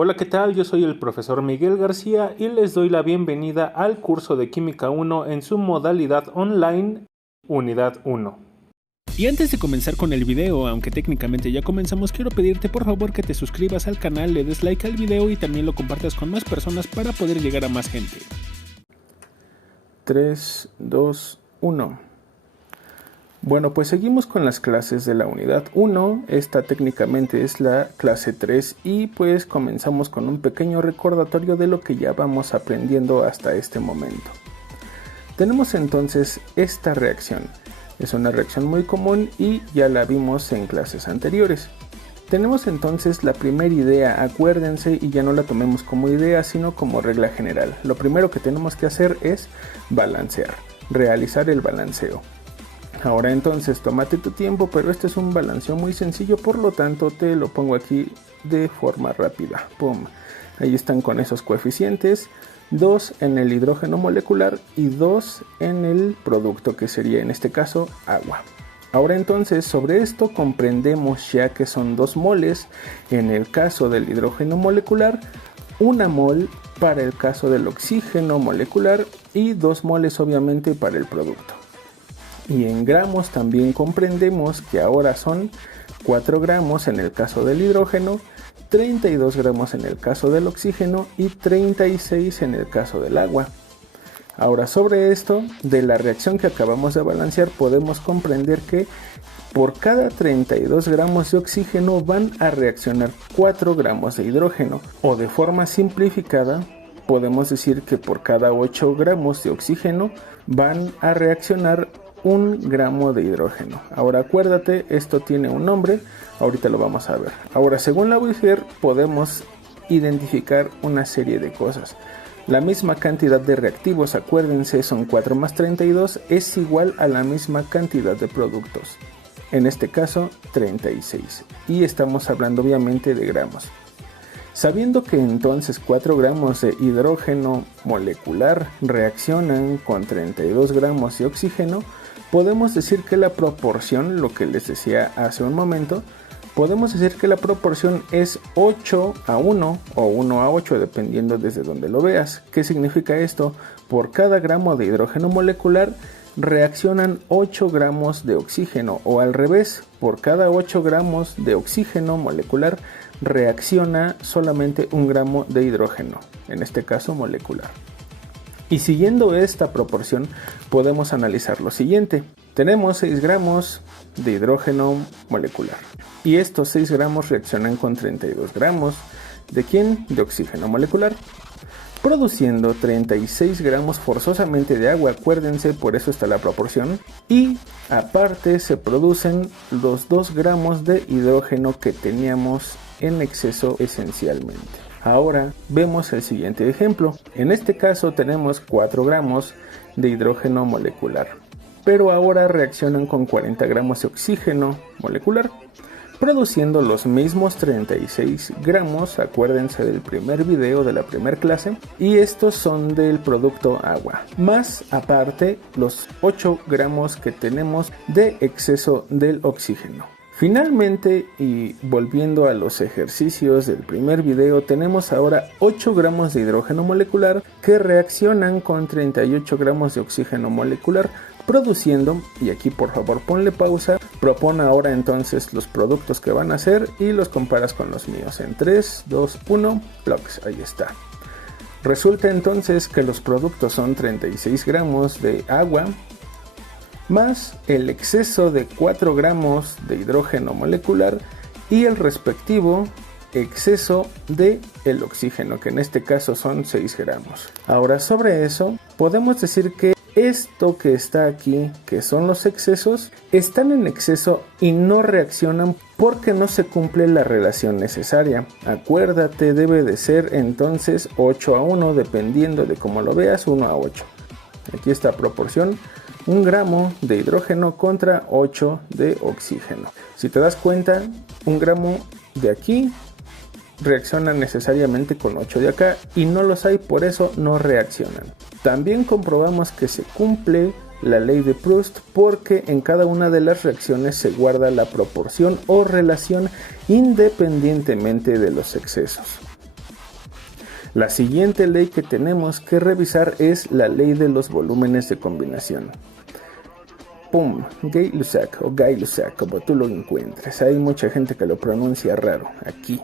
Hola, ¿qué tal? Yo soy el profesor Miguel García y les doy la bienvenida al curso de Química 1 en su modalidad online, Unidad 1. Y antes de comenzar con el video, aunque técnicamente ya comenzamos, quiero pedirte por favor que te suscribas al canal, le des like al video y también lo compartas con más personas para poder llegar a más gente. 3, 2, 1. Bueno, pues seguimos con las clases de la unidad 1, esta técnicamente es la clase 3 y pues comenzamos con un pequeño recordatorio de lo que ya vamos aprendiendo hasta este momento. Tenemos entonces esta reacción, es una reacción muy común y ya la vimos en clases anteriores. Tenemos entonces la primera idea, acuérdense y ya no la tomemos como idea sino como regla general. Lo primero que tenemos que hacer es balancear, realizar el balanceo. Ahora entonces tómate tu tiempo, pero este es un balanceo muy sencillo, por lo tanto te lo pongo aquí de forma rápida. ¡Pum! Ahí están con esos coeficientes, 2 en el hidrógeno molecular y 2 en el producto, que sería en este caso agua. Ahora entonces sobre esto comprendemos ya que son 2 moles en el caso del hidrógeno molecular, 1 mol para el caso del oxígeno molecular y 2 moles obviamente para el producto. Y en gramos también comprendemos que ahora son 4 gramos en el caso del hidrógeno, 32 gramos en el caso del oxígeno y 36 en el caso del agua. Ahora sobre esto, de la reacción que acabamos de balancear, podemos comprender que por cada 32 gramos de oxígeno van a reaccionar 4 gramos de hidrógeno, o de forma simplificada, podemos decir que por cada 8 gramos de oxígeno van a reaccionar 1 gramo de hidrógeno. Ahora acuérdate, esto tiene un nombre, ahorita lo vamos a ver. Ahora según Lavoisier podemos identificar una serie de cosas. La misma cantidad de reactivos, acuérdense, son 4 más 32, es igual a la misma cantidad de productos. En este caso 36, y estamos hablando obviamente de gramos. Sabiendo que entonces 4 gramos de hidrógeno molecular reaccionan con 32 gramos de oxígeno, podemos decir que la proporción, lo que les decía hace un momento, podemos decir que la proporción es 8 a 1 o 1 a 8 dependiendo desde donde lo veas. ¿Qué significa esto? Por cada gramo de hidrógeno molecular reaccionan 8 gramos de oxígeno, o al revés, por cada 8 gramos de oxígeno molecular reacciona solamente 1 gramo de hidrógeno, en este caso molecular. Y siguiendo esta proporción podemos analizar lo siguiente. Tenemos 6 gramos de hidrógeno molecular y estos 6 gramos reaccionan con 32 gramos ¿de quién? De oxígeno molecular, produciendo 36 gramos forzosamente de agua, acuérdense, por eso está la proporción, y aparte se producen los 2 gramos de hidrógeno que teníamos en exceso esencialmente. Ahora vemos el siguiente ejemplo. En este caso tenemos 4 gramos de hidrógeno molecular, pero ahora reaccionan con 40 gramos de oxígeno molecular, produciendo los mismos 36 gramos, acuérdense del primer video de la primera clase, y estos son del producto agua, más aparte los 8 gramos que tenemos de exceso del oxígeno. Finalmente, y volviendo a los ejercicios del primer video, tenemos ahora 8 gramos de hidrógeno molecular que reaccionan con 38 gramos de oxígeno molecular, produciendo, y aquí por favor ponle pausa, propone ahora entonces los productos que van a hacer y los comparas con los míos en 3, 2, 1, plugs, ahí está. Resulta entonces que los productos son 36 gramos de agua, más el exceso de 4 gramos de hidrógeno molecular y el respectivo exceso de el oxígeno, que en este caso son 6 gramos. Ahora sobre eso podemos decir que esto que está aquí, que son los excesos, están en exceso y no reaccionan porque no se cumple la relación necesaria. Acuérdate, debe de ser entonces 8 a 1 dependiendo de cómo lo veas, 1 a 8. Aquí está proporción, 1 gramo de hidrógeno contra 8 de oxígeno. Si te das cuenta, 1 gramo de aquí reacciona necesariamente con 8 de acá y no los hay, por eso no reaccionan. También comprobamos que se cumple la ley de Proust porque en cada una de las reacciones se guarda la proporción o relación independientemente de los excesos. La siguiente ley que tenemos que revisar es la ley de los volúmenes de combinación. Pum, Gay-Lussac o Gay-Lussac, como tú lo encuentres. Hay mucha gente que lo pronuncia raro aquí.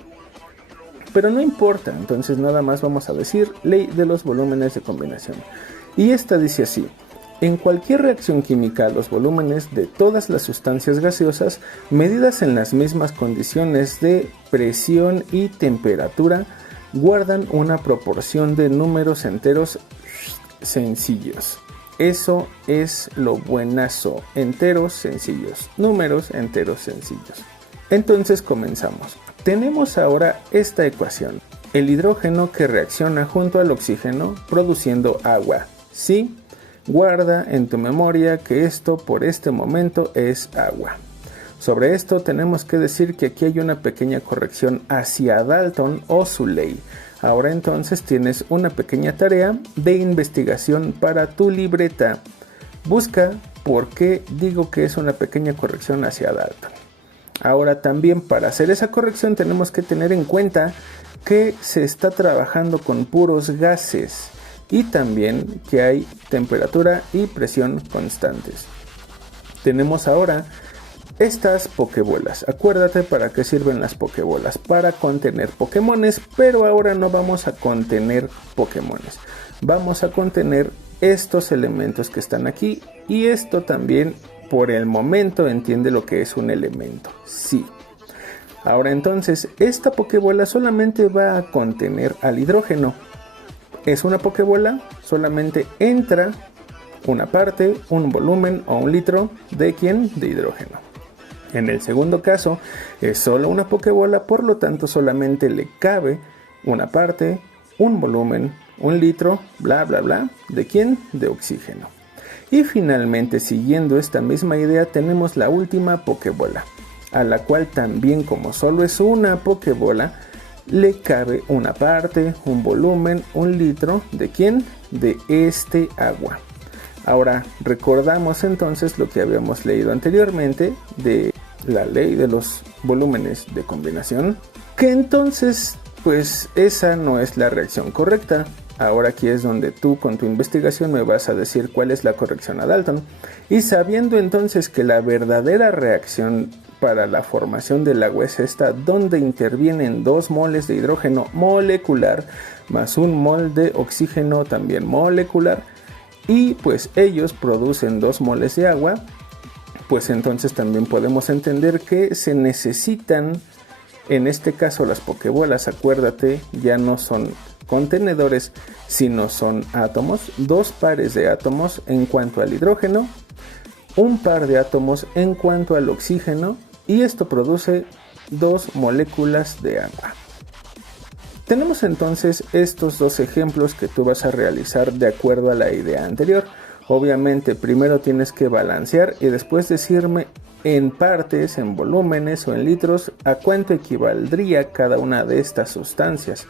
Pero no importa, entonces nada más vamos a decir ley de los volúmenes de combinación. Y esta dice así: en cualquier reacción química, los volúmenes de todas las sustancias gaseosas, medidas en las mismas condiciones de presión y temperatura, guardan una proporción de números enteros sencillos. Eso es lo buenazo, enteros sencillos, números enteros sencillos. Entonces comenzamos. Tenemos ahora esta ecuación: el hidrógeno que reacciona junto al oxígeno produciendo agua. Sí, guarda en tu memoria que esto por este momento es agua. Sobre esto tenemos que decir que aquí hay una pequeña corrección hacia Dalton o su ley. Ahora entonces tienes una pequeña tarea de investigación para tu libreta. Busca por qué digo que es una pequeña corrección hacia Dalton. Ahora también para hacer esa corrección tenemos que tener en cuenta que se está trabajando con puros gases y también que hay temperatura y presión constantes. Tenemos ahora estas pokebolas. Acuérdate para qué sirven las pokebolas: para contener pokémones, pero ahora no vamos a contener pokémones. Vamos a contener estos elementos que están aquí, y esto también por el momento entiende lo que es un elemento. Sí. Ahora entonces, esta pokebola solamente va a contener al hidrógeno. Es una pokebola, solamente entra una parte, un volumen o un litro de ¿quién? De hidrógeno. En el segundo caso es solo una pokebola, por lo tanto solamente le cabe una parte, un volumen, un litro, bla bla bla, ¿de quién? De oxígeno. Y finalmente, siguiendo esta misma idea, tenemos la última pokebola, a la cual también, como solo es una pokebola, le cabe una parte, un volumen, un litro, ¿de quién? De este agua. Ahora recordamos entonces lo que habíamos leído anteriormente de la ley de los volúmenes de combinación, que entonces pues esa no es la reacción correcta. Ahora aquí es donde tú con tu investigación me vas a decir cuál es la corrección a Dalton, y sabiendo entonces que la verdadera reacción para la formación del agua es esta, donde intervienen 2 moles de hidrógeno molecular más 1 mol de oxígeno también molecular, y pues ellos producen 2 moles de agua, pues entonces también podemos entender que se necesitan, en este caso las pokebolas, acuérdate, ya no son contenedores, sino son átomos, 2 pares de átomos en cuanto al hidrógeno, un par de átomos en cuanto al oxígeno, y esto produce 2 moléculas de agua. Tenemos entonces estos 2 ejemplos que tú vas a realizar de acuerdo a la idea anterior. Obviamente primero tienes que balancear y después decirme en partes, en volúmenes o en litros a cuánto equivaldría cada una de estas sustancias.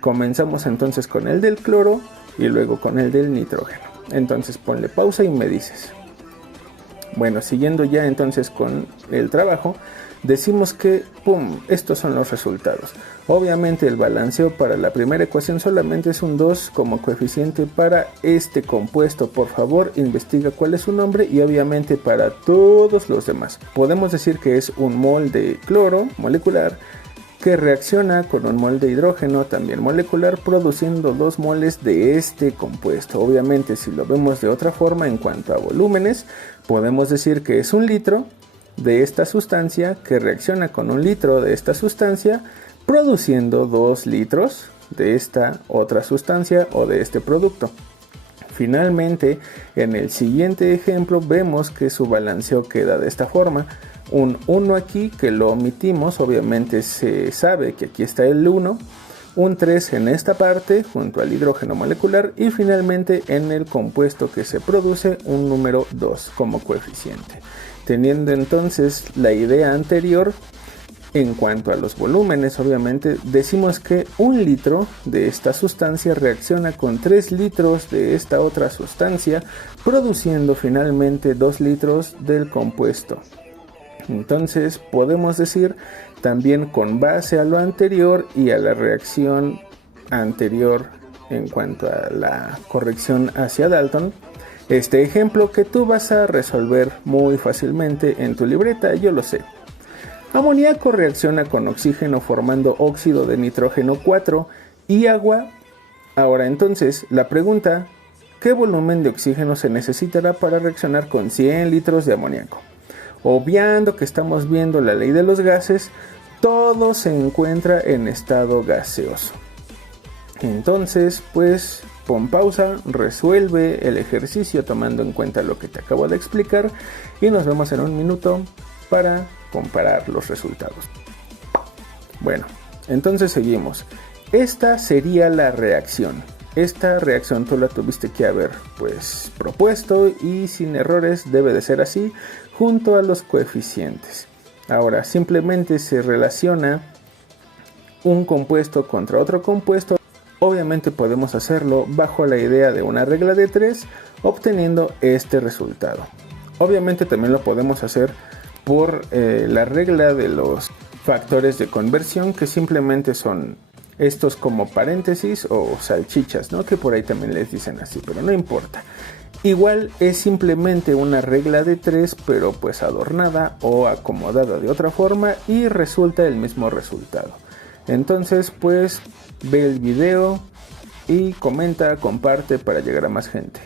Comenzamos entonces con el del cloro y luego con el del nitrógeno. Entonces ponle pausa y me dices. Bueno, siguiendo ya entonces con el trabajo, decimos que ¡pum! Estos son los resultados. Obviamente el balanceo para la primera ecuación solamente es un 2 como coeficiente para este compuesto. Por favor, investiga cuál es su nombre, y obviamente para todos los demás. Podemos decir que es un mol de cloro molecular que reacciona con un mol de hidrógeno también molecular, produciendo 2 moles de este compuesto. Obviamente, si lo vemos de otra forma en cuanto a volúmenes, podemos decir que es un litro de esta sustancia que reacciona con un litro de esta sustancia, produciendo 2 litros de esta otra sustancia o de este producto. Finalmente, en el siguiente ejemplo vemos que su balanceo queda de esta forma: un 1 aquí que lo omitimos, obviamente se sabe que aquí está el 1, un 3 en esta parte junto al hidrógeno molecular, y finalmente en el compuesto que se produce un número 2 como coeficiente. Teniendo entonces la idea anterior, en cuanto a los volúmenes, obviamente decimos que 1 litro de esta sustancia reacciona con 3 litros de esta otra sustancia, produciendo finalmente 2 litros del compuesto. Entonces podemos decir también, con base a lo anterior y a la reacción anterior en cuanto a la corrección hacia Dalton, este ejemplo que tú vas a resolver muy fácilmente en tu libreta, yo lo sé. Amoníaco reacciona con oxígeno formando óxido de nitrógeno 4 y agua. Ahora entonces, la pregunta, ¿qué volumen de oxígeno se necesitará para reaccionar con 100 litros de amoníaco? Obviando que estamos viendo la ley de los gases, todo se encuentra en estado gaseoso. Entonces, pues, pon pausa, resuelve el ejercicio tomando en cuenta lo que te acabo de explicar y nos vemos en un minuto para comparar los resultados. Bueno, entonces seguimos. Esta sería la reacción. Esta reacción tú la tuviste que haber pues propuesto y sin errores debe de ser así junto a los coeficientes. Ahora simplemente se relaciona un compuesto contra otro compuesto. Obviamente podemos hacerlo bajo la idea de una regla de 3 obteniendo este resultado. Obviamente también lo podemos hacer por la regla de los factores de conversión que simplemente son estos como paréntesis o salchichas, ¿no? Que por ahí también les dicen así, pero no importa. Igual es simplemente una regla de 3, pero pues adornada o acomodada de otra forma y resulta el mismo resultado. Entonces pues ve el video y comenta, comparte para llegar a más gente.